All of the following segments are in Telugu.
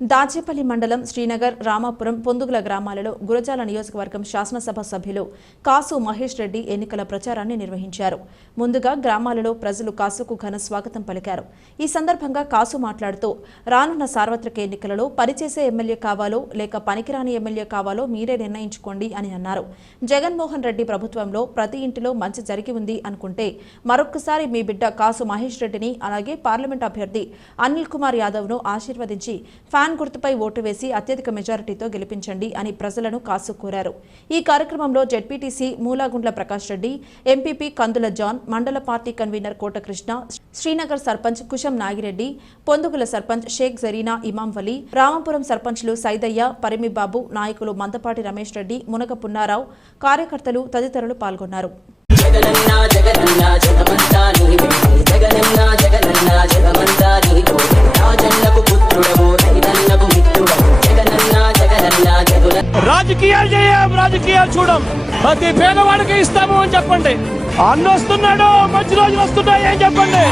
దాచేపల్లి మండలం శ్రీనగర్ రామాపురం పొందుగుల గ్రామాలలో గురజాల నియోజకవర్గం శాసనసభ సభ్యులు కాసు మహేష్ రెడ్డి ఎన్నికల ప్రచారాన్ని నిర్వహించారు. ముందుగా గ్రామాలలో ప్రజలు కాసుకు ఘన స్వాగతం పలికారు. ఈ సందర్భంగా కాసు మాట్లాడుతూ రానున్న సార్వత్రిక ఎన్నికలలో పనిచేసే ఎమ్మెల్యే కావాలో లేక పనికిరాని ఎమ్మెల్యే కావాలో మీరే నిర్ణయించుకోండి అని అన్నారు. జగన్మోహన్ రెడ్డి ప్రభుత్వంలో ప్రతి ఇంటిలో మంచి జరిగి ఉంది అనుకుంటే మరొక్కసారి మీ బిడ్డ కాసు మహేష్ రెడ్డిని అలాగే పార్లమెంట్ అభ్యర్థి అనిల్ కుమార్ యాదవ్ను ఆశీర్వదించి ఫ్యాన్ గుర్తుపై ఓటు వేసి అత్యధిక మెజారిటీతో గెలిపించండి అని ప్రజలను కాసు కోరారు. ఈ కార్యక్రమంలో ZPTC Mulagundla Prakash Reddy MPP Kandula John మండల పార్టీ కన్వీనర్ కోటకృష్ణ శ్రీనగర్ సర్పంచ్ కుషం నాగిరెడ్డి పొందుగుల సర్పంచ్ షేక్ జరీనా ఇమాం వలీ రామంపురం సర్పంచ్లు సైదయ్య పరిమిబాబు నాయకులు మందపాటి రమేష్ రెడ్డి మునగ పున్నారావు కార్యకర్తలు తదితరులు పాల్గొన్నారు. జగనన్న జగనన్న జగమంతా నీవే. జగనన్న రాజకీయాలు ప్రతి పేదవాడికి ఇస్తాము అని చెప్పండి. అన్న వస్తున్నాడు మంచి రోజులు వస్తున్నాయి అని చెప్పండి.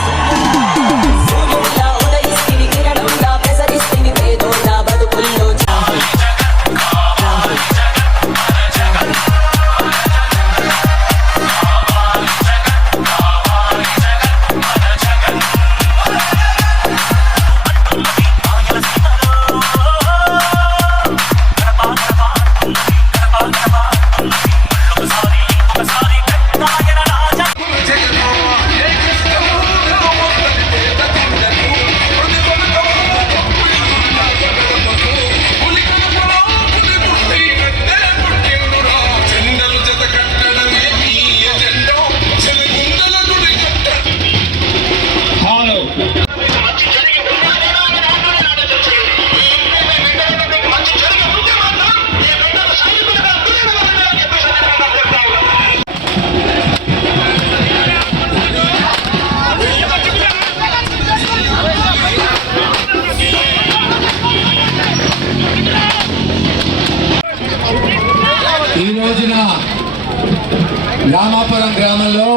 రామాపురం గ్రామంలో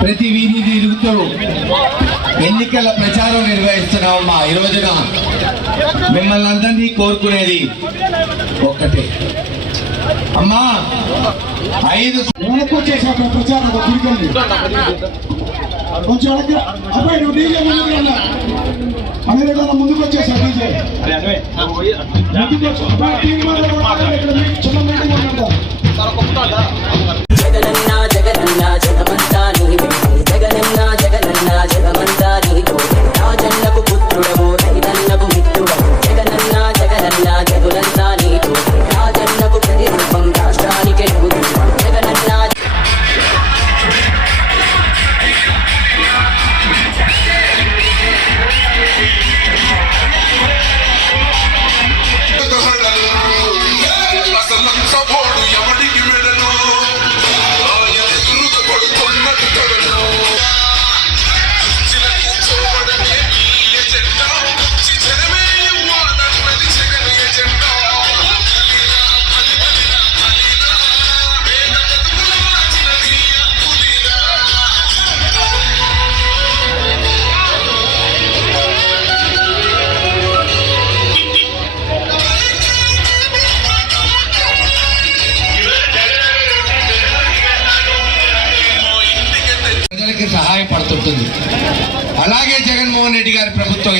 ప్రతి వీధి తిరుగుతూ ఎన్నికల ప్రచారం నిర్వహిస్తున్నామమ్మా ఈ రోజున మిమ్మల్ని అందరినీ కోరుకునేది ఒక్కటే. అమ్మా ఐదు వెనక్కి వచ్చేసాక ప్రచారం కొంచెం వెనక్కి అబ్బాయి నువ్వు డీజే ముందుకు వచ్చేసా డీజే. ముందుకు వచ్చి it.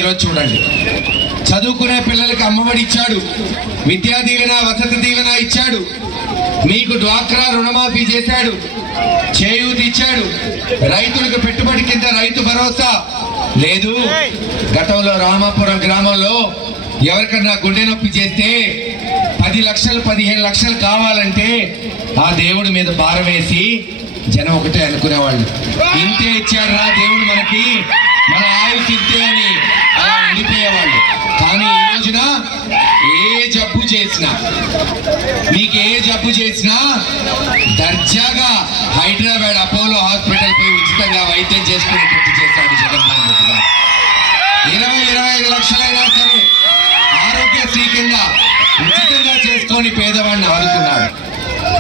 ఈరోజు చూడండి. చదువుకునే పిల్లలకి అమ్మఒడి ఇచ్చాడు. విద్యా దీవెన వసతి దీవెన ఇచ్చాడు. మీకు డ్వాక్రా రుణమాఫీ చేశాడు. చేయూతి ఇచ్చాడు. రైతులకు పెట్టుబడి కింద రైతు భరోసా. లేదు గతంలో రామాపురం గ్రామంలో ఎవరికన్నా గుండె నొప్పి చేస్తే పది లక్షలు పదిహేను లక్షలు కావాలంటే ఆ దేవుడి మీద భారం వేసి జనం ఒకటే అనుకునేవాళ్ళు. ఇంతే ఇచ్చాడు రా దేవుడు మనకి. మన ఆయుష్ ఇంతే అని అలా ఉండిపోయేవాళ్ళు కానీ ఈ రోజున ఏ జబ్బు చేసినా? మీకు ఏ జబ్బు చేసినా దర్జాగా హైదరాబాద్ అపోలో హాస్పిటల్ పోయి ఉచితంగా వైద్యం చేసుకునేటట్టు చేశాడు జగన్మోహన్ రెడ్డి గారు. ఇరవై ఇరవై ఐదు లక్షలైనా సరే ఆరోగ్యశ్రీ కింద ఉచితంగా చేసుకొని పేదవాడిని ఆదుకున్నాడు.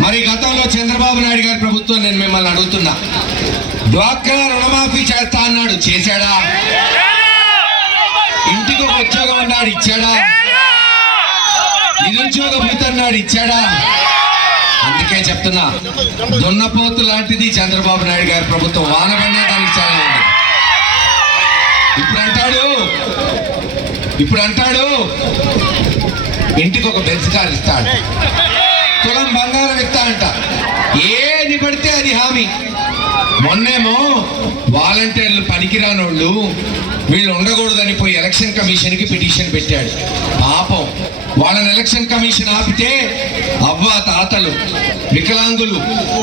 మరి గతంలో చంద్రబాబు నాయుడు గారి ప్రభుత్వం నేను మిమ్మల్ని అడుగుతున్నా. డ్వాక్రా రుణమాఫీ చేస్తా అన్నాడు. చేశాడా? ఇంటికి ఒక ఉద్యోగం అన్నాడు. ఇచ్చాడా? నిరుద్యోగ భృతి ఇచ్చాడా? అందుకే చెప్తున్నా దున్నపోతు లాంటిది చంద్రబాబు నాయుడు గారి ప్రభుత్వం వాన పడడానికి చాలా ఉంది. ఇప్పుడు అంటాడు ఇప్పుడు అంటాడు ఇంటికి ఒక బెంచ్ కార్ ఇస్తాడు. తులం బంగారం ఇస్తా అంట ఏది పడితే అది హామీ. మొన్నేమో వాలంటీర్లు పనికిరానోళ్ళు వీళ్ళు ఉండకూడదని పోయి ఎలక్షన్ కమిషన్కి పిటిషన్ పెట్టాడు. పాపం. వాళ్ళని ఎలక్షన్ కమిషన్ ఆపితే అవ్వ తాతలు వికలాంగులు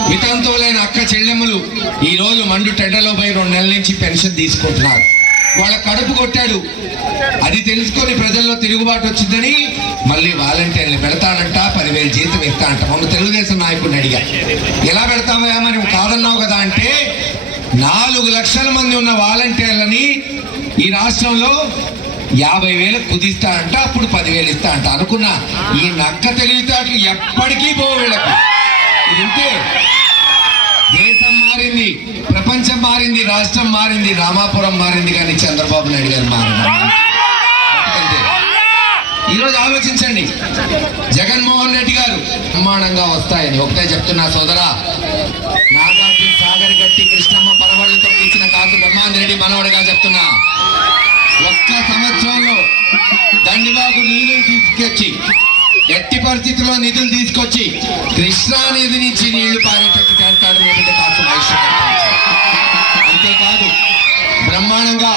వితంతువులైన అక్క చెల్లెమ్మలు ఈరోజు మండు టెండలో పోయి రెండు నెలల నుంచి పెన్షన్ తీసుకుంటున్నారు. వాళ్ళ కడుపు కొట్టాడు. అది తెలుసుకొని ప్రజల్లో తిరుగుబాటు వచ్చిందని మళ్ళీ వాలంటీర్లు పెడతానంట పదివేలు జీతం ఇస్తా అంట మొన్న తెలుగుదేశం నాయకుడిని అడిగా. ఎలా పెడతామయ్యా మరి? కాదన్నావు కదా? అంటే నాలుగు లక్షల మంది ఉన్న వాలంటీర్లని ఈ రాష్ట్రంలో యాభై వేలు కుదిస్తా అంట అప్పుడు పదివేలు ఇస్తా అంట. అనుకున్నా ఈ నక్క తెలివితేటలు ఎప్పటికీ పోవు వీళ్ళకి. ఇది ఉంటే దేశం మారింది ప్రపంచం మారింది రాష్ట్రం మారింది రామాపురం మారింది కానీ చంద్రబాబు నాయుడు గారు మారింది ఈరోజు ఆలోచించండి. జగన్మోహన్ రెడ్డి గారు బ్రహ్మాండంగా వస్తాయని. ఒకటే చెప్తున్నా సోదరా నాగార్జున సాగర్ గట్టి కృష్ణమ్మ పరవళ్ళతో ఇచ్చిన కాసు బ్రహ్మాండ రెడ్డి మనవడిగా చెప్తున్నా. ఒక్క సంవత్సరంలో దండిబాబు నిధులు తీసుకొచ్చి ఎట్టి పరిస్థితుల్లో నిధులు తీసుకొచ్చి కృష్ణా నిధి నుంచి నీళ్ళు పారేటట్టు అంతేకాదు బ్రహ్మాండంగా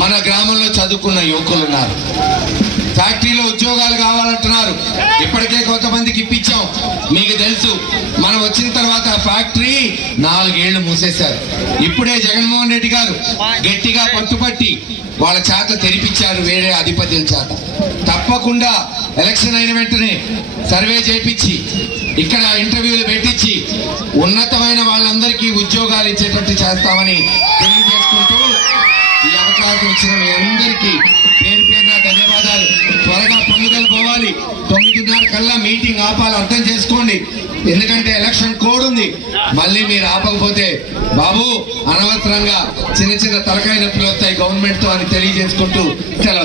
మన గ్రామంలో చదువుకున్న యువకులు ఉన్నారు. ఫ్యాక్టరీలో ఉద్యోగాలు కావాలంటున్నారు. మందికి ఇప్పించాం. మీకు తెలుసు మనం వచ్చిన తర్వాత ఫ్యాక్టరీ నాలుగేళ్ళు మూసేశారు. ఇప్పుడే జగన్మోహన్ రెడ్డి గారు గట్టిగా పట్టుపట్టి వాళ్ళ చేత తెరిపించారు వేరే అధిపతుల చేత. తప్పకుండా ఎలక్షన్ అయిన వెంటనే సర్వే చేపించి ఇక్కడ ఇంటర్వ్యూలు పెట్టించి ఉన్నతమైన వాళ్ళందరికీ ఉద్యోగాలు ఇచ్చేటట్టు చేస్తామని తెలియజేసుకుంటూ ఈ అవకాశం ఇచ్చిన మీ అందరికీ పేరు పేరున ధన్యవాదాలు. మీటింగ్ ఆపాలి అర్థం చేసుకోండి. ఎందుకంటే ఎలక్షన్ కోడ్ ఉంది. మళ్ళీ మీరు ఆపకపోతే బాబు అనవసరంగా చిన్న చిన్న తలకాయ నొప్పులు వస్తాయి గవర్నమెంట్తో అని తెలియజేసుకుంటూ సెలవు.